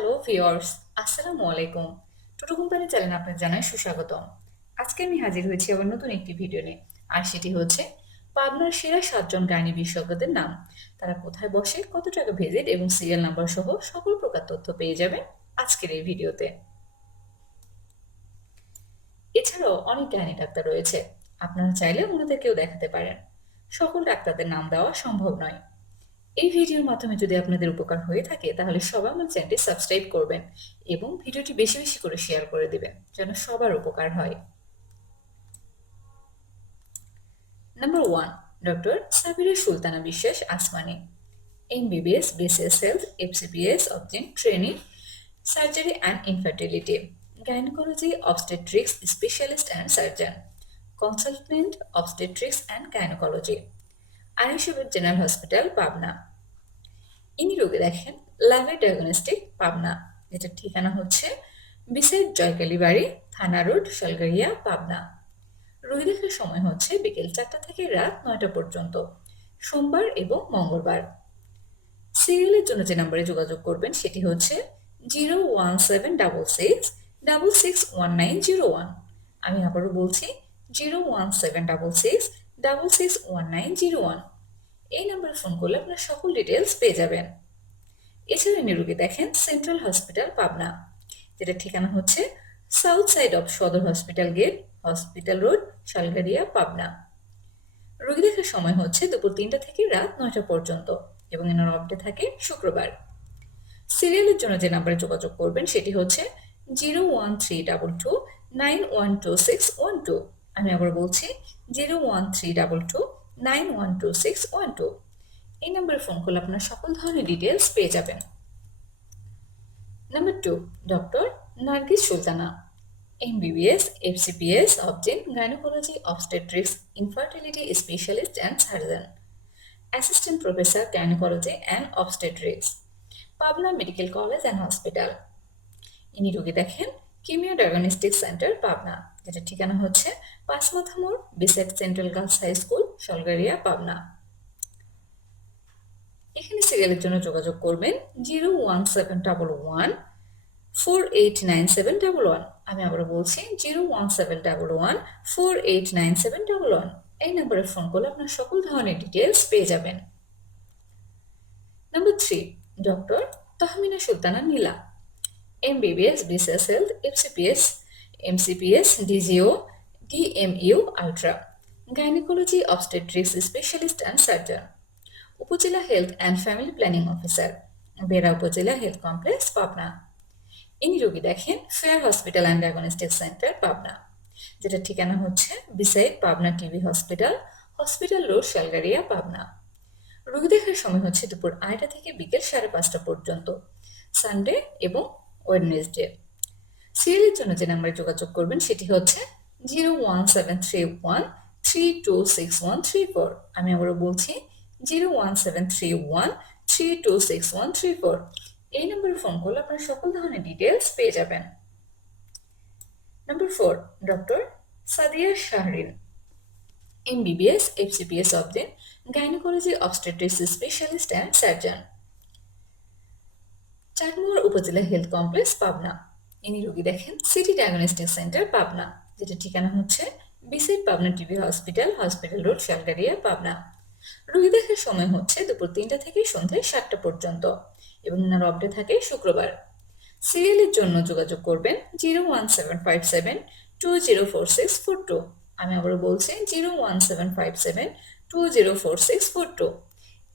Hello viewers আসসালামু আলাইকুম। টোটো company channel আপনাকে জানাই সুস্বাগতম। আজকে আমি হাজির হয়েছি আবার নতুন একটি ভিডিও নিয়ে, আর সেটি হচ্ছে পাবনার সেরা সাতজন গাইনি বিশেষজ্ঞদের নাম। তারা কোথায় বসে, কত টাকা ভিজিট এবং সিরিয়াল নাম্বার সহ সকল প্রকার তথ্য পেয়ে যাবেন আজকের এই ভিডিওতে। এছাড়াও অনেক গাইনি ডাক্তার রয়েছে, আপনারা চাইলে ওনাদেরকেও দেখাতে পারেন। সকল ডাক্তারদের নাম দেওয়া সম্ভব নয়। এই ভিডিওর মাধ্যমে যদি আপনাদের উপকার হয়ে থাকে, তাহলে সবাই আমার চ্যানেলটি সাবস্ক্রাইব করবেন এবং ভিডিওটি বেশি বেশি করে শেয়ার করে দিবেন, যেন সবার উপকার হয়। Number one doctor Sabira Sultana Biswas Asmani MBBS BCS health FCBS obgyn training surgery and infertility gynaecology obstetrics specialist and surgeon consultant obstetrics and gynaecology আয়ুষবের general hospital Pabna. ইনি রোগী দেখেন, লাভের ডায়াগনস্টিক পাবনা যেটার ঠিকানা হচ্ছে বিসাইড জয়কালী বাড়ি, থানা রোড, শালগাড়িয়া, পাবনা। রোগী দেখার সময় হচ্ছে বিকেল চারটা থেকে রাত নয়টা পর্যন্ত, সোমবার এবং মঙ্গলবার। সিরিয়ালের জন্য যে নাম্বারে যোগাযোগ করবেন সেটি হচ্ছে zero one seven double six double six one nine zero one. আমি আবারও বলছি, zero one seven double six double six one nine zero one. এই নাম্বারে ফোন করলে আপনার সকল ডিটেলস পেয়ে যাবেন। এছাড়া ইনি রোগী দেখেন সেন্ট্রাল হসপিটাল পাবনা যেটা ঠিকানা হচ্ছে south side of Sadar hospital gate hospital road Shalgaria Pabna. রোগী দেখার সময় হচ্ছে দুপুর তিনটা থেকে রাত নয়টা পর্যন্ত এবং এনার অফডে থাকে শুক্রবার। সিরিয়ালের জন্য যে নাম্বারে যোগাযোগ করবেন সেটি হচ্ছে zero one three double two nine one two six one two আমি আবার বলছি zero one three double two nine one two six one two এই নাম্বারে ফোন করলে আপনার সকল ধরনের ডিটেলস পেয়ে যাবেন। Number two doctor Nargis Sultana. MBBS FCPS obgyn gynaecology obstetrics infertility specialist and surgeon assistant professor gynaecology and obstetrics Pabna medical college and hospital ইনি রোগী দেখেন কিমিও ডায়াগনস্টিক সেন্টার পাবনা যেটা ঠিকানা হচ্ছে পাঁচমাথা মোড় beside central girls high school Shalgaria Pabna. এখানে সিরিয়ালের জন্য যোগাযোগ করবেন zero one seven double one four eight nine seven double one আমি আবার বলছি zero one seven double one four eight nine seven double one এই নাম্বারে ফোন করলে আপনার সকল ধরনের ডিটেলস পেয়ে যাবেন। Number three doctor Tahmina Sultana Nila. MBBS BCS health FCPS MCPS DGO DMU ultra gynaecology obstetrics specialist and surgeon upazila health and family planning officer Bera upazila health complex Pabna ইনি রোগী দেখেন fair hospital and diagnostic centre Pabna যেটা ঠিকানা হচ্ছে beside Pabna TV hospital hospital road Shalgaria Pabna রোগী দেখার সময় হচ্ছে দুপুর আড়াইটা থেকে বিকেল সাড়ে পাঁচটা পর্যন্ত সানডে এবং ওয়েডনেসডে সিরিয়ালের জন্য যে নাম্বারে যোগাযোগ করবেন সেটি হচ্ছে zero one seven three one three two six one three four আমি আবারও বলছি zero one seven three one three two six one three four এই নম্বরে ফোন করলে আপনারা সকল ধরনের ডিটেলস পেয়ে যাবেন। Number four doctor Sadia Shahrin MBBS FCPS obgyn gynaecology obstetrics specialist and surgeon Chatmohar upazila health complex Pabna. ইনি রোগী দেখেন সিটি ডায়াগনস্টিক সেন্টার পাবনা যেটা ঠিকানা হচ্ছে beside Pabna TV hospital hospital road Shalgaria Pabna. রোগী দেখার সময় হচ্ছে দুপুর তিনটা থেকে সন্ধ্যে সাতটা পর্যন্ত এবং এনার অপডে থাকে শুক্রবার। সিরিয়ালের জন্য যোগাযোগ করবেন zero one seven five seven two zero four six four two. আমি আবারও বলছি zero one seven five seven two zero four six four two.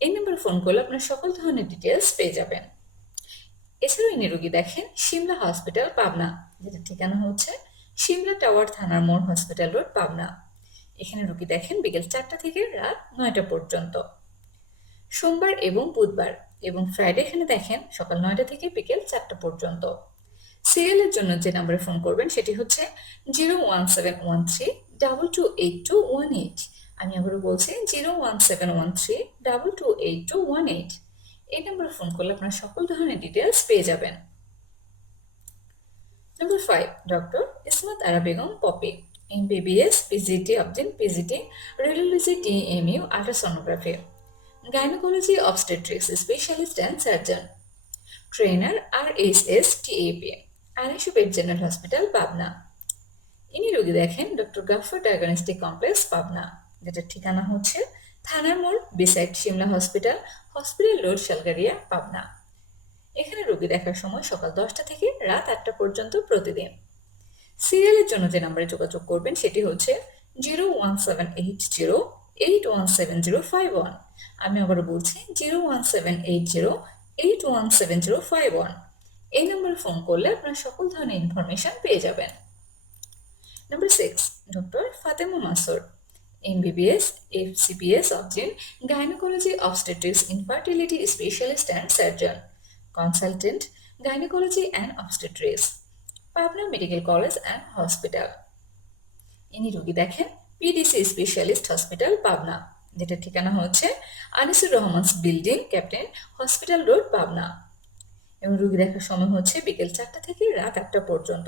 এই নাম্বারে ফোন করলে আপনার সকল ধরনের ডিটেলস পেয়ে যাবেন। এছাড়াও ইনি রোগী দেখেন সিমলা হসপিটাল, পাবনা, যেটা ঠিকানা হচ্ছে সিমলা টাওয়ার থানার মোড় হসপিটাল রোড, পাবনা। এখানে রোগী দেখেন বিকেল চারটা থেকে রাত নয়টা পর্যন্ত। সোমবার এবং বুধবার এবং ফ্রাইডে এখানে দেখেন সকাল নয়টা থেকে বিকেল চারটা পর্যন্ত। সিরিয়ালের জন্য যে নাম্বারে ফোন করবেন সেটি হচ্ছে zero one seven one three double two eight two one eight. আমি আবারও বলছি, zero one seven one three double two eight two one eight. এই নাম্বারে ফোন করলে আপনার সকল ধরনের ডিটেলস পেয়ে যাবেন। Ismat Ara Begum Popy MBBS PGT obgyn PGT radiology DMU ultrasonography gynaecology obstetrics specialist and surgeon trainer আর এস এস টিএপি আড়াইশো বেড জেনারেল হসপিটাল পাবনা ইনি রোগী দেখেন doctor Gafur diagnostic complex Pabna যেটার ঠিকানা হচ্ছে থানার মোড় beside Simla hospital hospital road Shalgaria Pabna এখানে রোগী দেখার সময় সকাল দশটা থেকে রাত আটটা পর্যন্ত প্রতিদিন। সিরিয়ালের জন্য যে নাম্বারে যোগাযোগ করবেন সেটি হচ্ছে zero one seven eight zero eight one seven zero five one. আমি আবারও বলছি zero one seven eight zero eight one seven zero five one. এই নম্বরে ফোন করলে আপনার সকল ধরনের ইনফরমেশন পেয়ে যাবেন। Number six doctor Fatema Masur MBBS, FCPS obgyn gynaecology obstetrics infertility specialist and surgeon consultant, gynecology and obstetrics Pabna medical college and hospital ইনি রোগী দেখেন? পিডিসি স্পেশালিস্ট হসপিটাল পাবনা যেটা ঠিকানা হচ্ছে Anisur Rahman's building, captain hospital road Pabna এবং রোগী দেখার সময় হচ্ছে বিকেল চারটা থেকে রাত আটটা পর্যন্ত।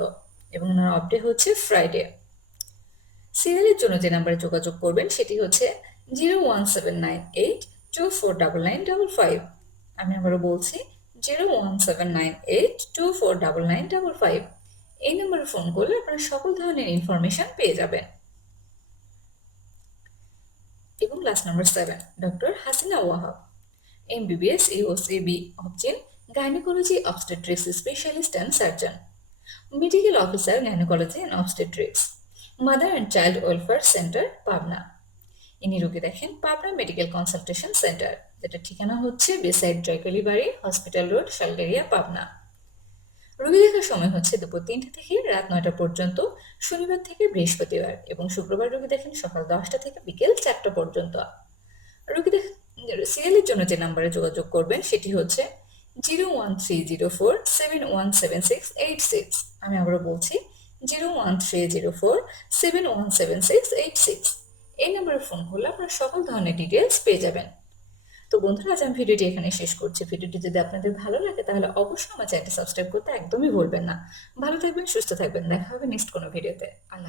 এবং ওনার অপডে হচ্ছে ফ্রাইডে সিরিয়ালের জন্য যে নাম্বারে যোগাযোগ করবেন, সেটি হচ্ছে zero one seven nine eight two four double nine double five আমি আবারও বলছি zero one seven nine eight two four double nine double five এই নম্বরে ফোন করলে আপনারা সকল ধরনের ইনফরমেশন পেয়ে যাবেন। এবং last number seven doctor Hasina Wahab MBBS এওসিবি obgyn gynaecology obstetrics specialist and surgeon medical officer gynaecology and obstetrics mother and child welfare centre Pabna ইনি রোগী দেখেন পাবনা মেডিকেল কনসালটেশন সেন্টার, যেটা ঠিকানা হচ্ছে বেসাইড জয়কলি বাড়ি, হসপিটাল রোড, শালগেরিয়া, পাবনা। রোগী দেখার সময় হচ্ছে দুপুর তিনটে থেকে রাত নয়টা পর্যন্ত, শনিবার থেকে বৃহস্পতিবার এবং শুক্রবার রোগী দেখেন সকাল দশটা থেকে বিকেল চারটা পর্যন্ত। রোগী দেখ সিরিয়ালের জন্য যে নাম্বারে যোগাযোগ করবেন সেটি হচ্ছে zero one three zero four seven one seven six eight six. আমি আবারও বলছি, zero one three zero four seven one seven six eight six. এই নাম্বারে ফোন করলে আপনারা সকল ধরনের ডিটেলস পেয়ে যাবেন। তো বন্ধুরা, আজ আমি ভিডিওটি এখানে শেষ করছি। ভিডিওটি যদি আপনাদের ভালো লাগে, তাহলে অবশ্যই আমার চ্যানেলটি সাবস্ক্রাইব করতে একদমই ভুলবেন না। ভালো থাকবেন, সুস্থ থাকবেন। দেখা হবে নেক্সট কোনো ভিডিওতে আল্লাহ